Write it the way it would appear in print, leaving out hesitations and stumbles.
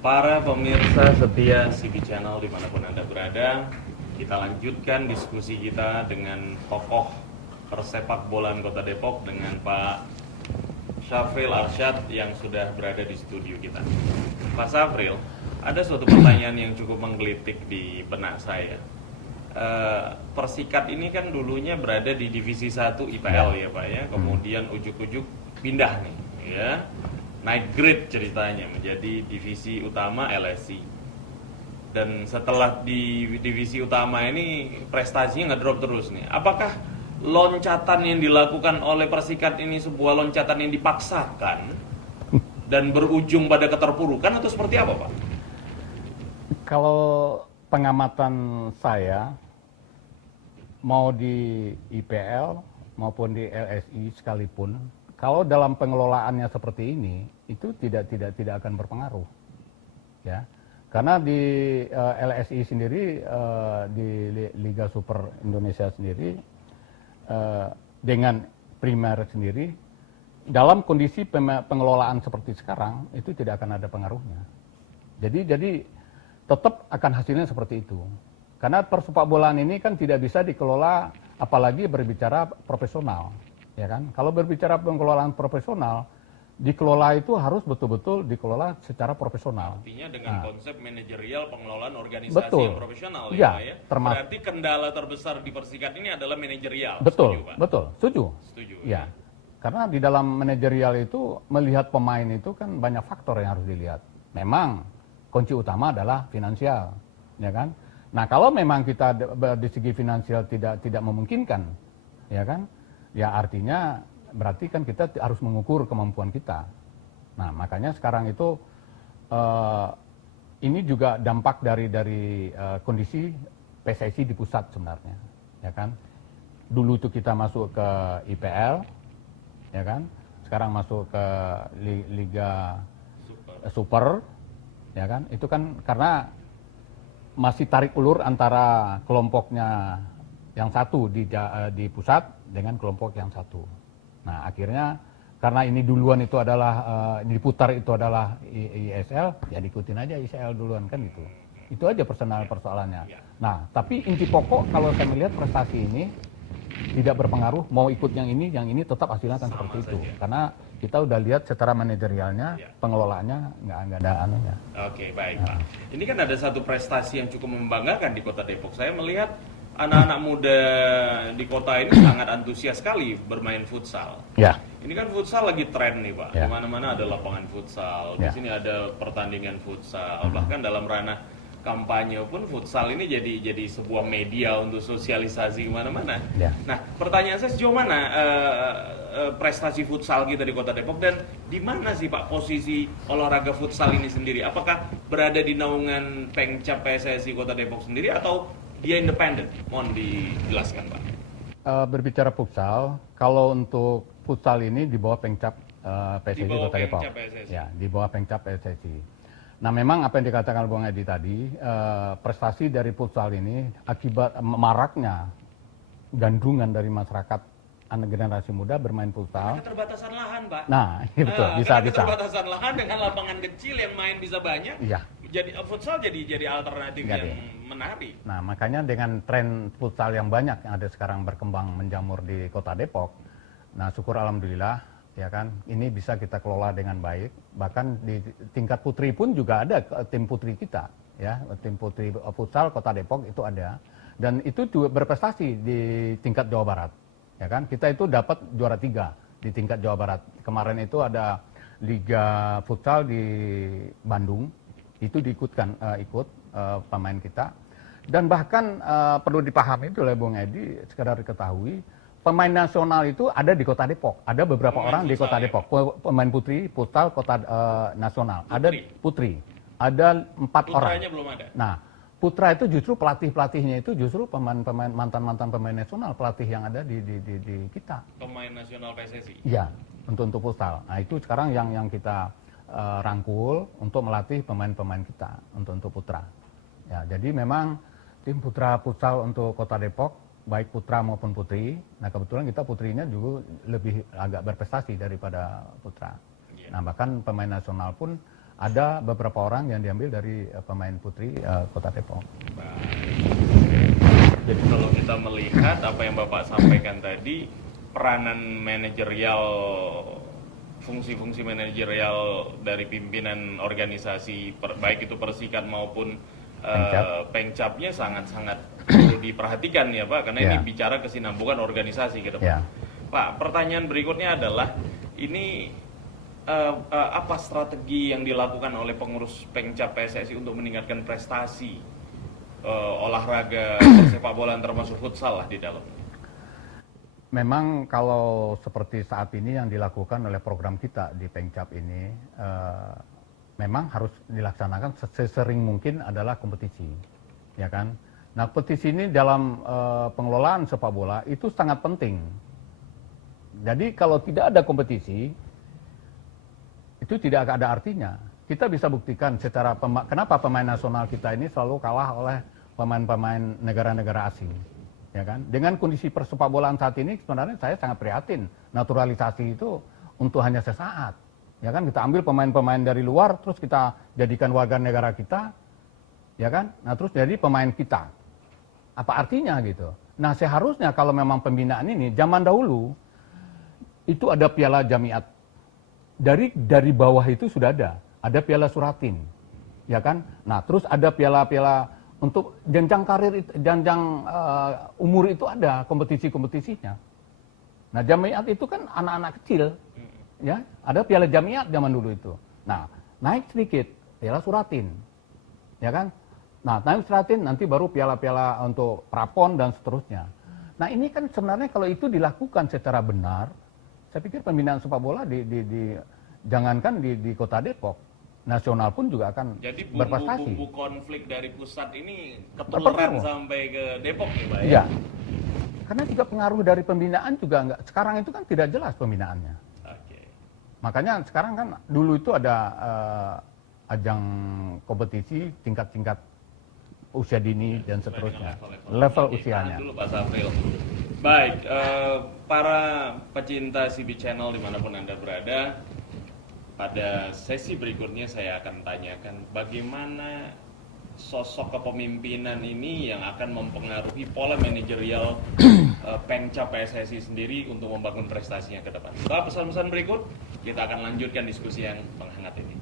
Para pemirsa setia CB Channel dimanapun Anda berada, kita lanjutkan diskusi kita dengan tokoh persepak bolaan Kota Depok dengan Pak Syafril Arsyad yang sudah berada di studio kita. Pak Syafril, ada suatu pertanyaan yang cukup menggelitik di benak saya. Persikat ini kan dulunya berada di Divisi 1 IPL ya Pak ya, kemudian ujuk-ujuk pindah nih ya. Naik grade ceritanya menjadi divisi utama LSI. Dan setelah di divisi utama ini prestasinya ngedrop terus nih. Apakah loncatan yang dilakukan oleh Persikat ini sebuah loncatan yang dipaksakan dan berujung pada keterpurukan atau seperti apa Pak? Kalau pengamatan saya, mau di IPL maupun di LSI sekalipun, kalau dalam pengelolaannya seperti ini, itu tidak akan berpengaruh, ya. Karena di LSI sendiri, di Liga Super Indonesia sendiri, dengan Primer sendiri, dalam kondisi pengelolaan seperti sekarang, itu tidak akan ada pengaruhnya. Jadi tetap akan hasilnya seperti itu. Karena persepak bolaan ini kan tidak bisa dikelola, apalagi berbicara profesional. Ya kan? Kalau berbicara pengelolaan profesional, dikelola itu harus betul-betul dikelola secara profesional. Artinya dengan konsep manajerial pengelolaan organisasi betul. Yang profesional ya, ya. Berarti kendala terbesar di Persikat ini adalah manajerial. Betul, setuju, Pak? Betul, setuju. Setuju. Ya. Karena di dalam manajerial itu melihat pemain itu kan banyak faktor yang harus dilihat. Memang kunci utama adalah finansial, ya kan? Nah, kalau memang kita di segi finansial tidak memungkinkan, ya kan? Ya artinya berarti kan kita harus mengukur kemampuan kita. Nah makanya sekarang itu ini juga dampak dari kondisi PSSI di pusat sebenarnya, ya kan. Dulu itu kita masuk ke IPL, ya kan. Sekarang masuk ke Liga Super, ya kan. Itu kan karena masih tarik ulur antara kelompoknya yang satu di pusat dengan kelompok yang satu. Nah akhirnya karena ini duluan itu adalah diputar itu adalah ISL, ya diikutin aja ISL duluan kan gitu. Itu aja persoalannya. Nah tapi inti pokok kalau saya melihat prestasi ini tidak berpengaruh mau ikut yang ini tetap hasilnya akan seperti itu. Karena kita udah lihat secara manajerialnya, pengelolaannya nggak ada anunya. Oke, baik Pak. Ini kan ada satu prestasi yang cukup membanggakan di Kota Depok. Saya melihat anak-anak muda di kota ini sangat antusias sekali bermain futsal. Ya. Ini kan futsal lagi tren nih Pak. Ya. Di mana-mana ada lapangan futsal. Di sini ada pertandingan futsal. Bahkan dalam ranah kampanye pun futsal ini jadi sebuah media untuk sosialisasi kemana-mana. Ya. Nah, pertanyaan saya sejauh mana prestasi futsal kita di Kota Depok dan di mana sih Pak posisi olahraga futsal ini sendiri? Apakah berada di naungan Pengcap PSSI Kota Depok sendiri atau dia independen? Mohon dijelaskan Pak. Berbicara futsal, kalau untuk futsal ini di bawah Pengcap PSSI Kota Depok. Ya, di bawah Pengcap PSSI. Nah memang apa yang dikatakan Bung Edi tadi, prestasi dari futsal ini akibat maraknya gandrungan dari masyarakat anak generasi muda bermain futsal. Keterbatasan lahan Pak. Nah betul, bisa. Keterbatasan lahan dengan lapangan kecil yang main bisa banyak. Iya. Jadi futsal jadi alternatif yang menarik. Nah makanya dengan tren futsal yang banyak yang ada sekarang berkembang menjamur di Kota Depok, nah syukur alhamdulillah ya kan ini bisa kita kelola dengan baik. Bahkan di tingkat putri pun juga ada tim putri kita, ya tim putri futsal Kota Depok itu ada dan itu juga berprestasi di tingkat Jawa Barat. Ya kan kita itu dapat juara 3 di tingkat Jawa Barat. Kemarin itu ada Liga Futsal di Bandung, itu ikut pemain kita. Dan bahkan perlu dipahami oleh Bung Edi, sekedar diketahui, pemain nasional itu ada di Kota Depok. Ada beberapa orang di Kota Depok, pemain putri futsal Kota nasional. Ada putri, ada 4 orang. Putranya belum ada. Nah, putra itu justru pelatihnya itu justru mantan pemain nasional, pelatih yang ada di kita. Pemain nasional PSSI. Iya, untuk futsal. Nah itu sekarang yang kita rangkul untuk melatih pemain-pemain kita untuk putra. Ya, jadi memang tim putra futsal untuk Kota Depok baik putra maupun putri. Nah kebetulan kita putrinya juga lebih agak berprestasi daripada putra. Nah, bahkan pemain nasional pun ada beberapa orang yang diambil dari pemain putri Kota Depok. Jadi kalau kita melihat apa yang Bapak sampaikan tadi, peranan manajerial, fungsi-fungsi manajerial dari pimpinan organisasi, baik itu Persikat maupun Pengcapnya sangat-sangat perlu diperhatikan ya Pak, karena ini bicara kesinambungan organisasi ke depan. Pak, pertanyaan berikutnya adalah, ini apa strategi yang dilakukan oleh pengurus Pengcap PSSI untuk meningkatkan prestasi olahraga sepak bola termasuk futsal lah di dalam? Memang kalau seperti saat ini yang dilakukan oleh program kita di Pengcap ini, memang harus dilaksanakan sesering mungkin adalah kompetisi, ya kan? Nah, kompetisi ini dalam pengelolaan sepak bola itu sangat penting. Jadi kalau tidak ada kompetisi, itu tidak ada artinya. Kita bisa buktikan secara kenapa pemain nasional kita ini selalu kalah oleh pemain-pemain negara-negara asing, ya kan? Dengan kondisi persepak bolaan saat ini sebenarnya saya sangat prihatin. Naturalisasi itu untuk hanya sesaat, ya kan? Kita ambil pemain-pemain dari luar terus kita jadikan warga negara kita, ya kan? Nah, terus jadi pemain kita. Apa artinya gitu? Nah, seharusnya kalau memang pembinaan ini zaman dahulu itu ada piala jamiat. Dari bawah itu sudah ada piala suratin, ya kan? Nah, terus ada piala-piala untuk jenjang karir, jenjang umur itu ada kompetisi-kompetisinya. Nah, jamiat itu kan anak-anak kecil, ya, ada piala jamiat zaman dulu itu. Nah, naik sedikit piala suratin, ya kan? Nah, naik suratin nanti baru piala-piala untuk prapon dan seterusnya. Nah, ini kan sebenarnya kalau itu dilakukan secara benar, saya pikir pembinaan sepak bola jangankan di Kota Depok, nasional pun juga akan berprestasi. Jadi bumbu konflik dari pusat ini ketularan sampai ke Depok ya Pak ya? Iya, karena juga pengaruh dari pembinaan juga enggak, sekarang itu kan tidak jelas pembinaannya. Makanya sekarang kan dulu itu ada ajang kompetisi tingkat-tingkat usia dini dan seterusnya, level usianya. Dulu Pak Safril. Baik, para pecinta CB Channel dimanapun Anda berada, pada sesi berikutnya saya akan tanyakan bagaimana sosok kepemimpinan ini yang akan mempengaruhi pola manajerial Pengcap PSSI sendiri untuk membangun prestasinya ke depan. Setelah pesan-pesan berikut, kita akan lanjutkan diskusi yang menghangat ini.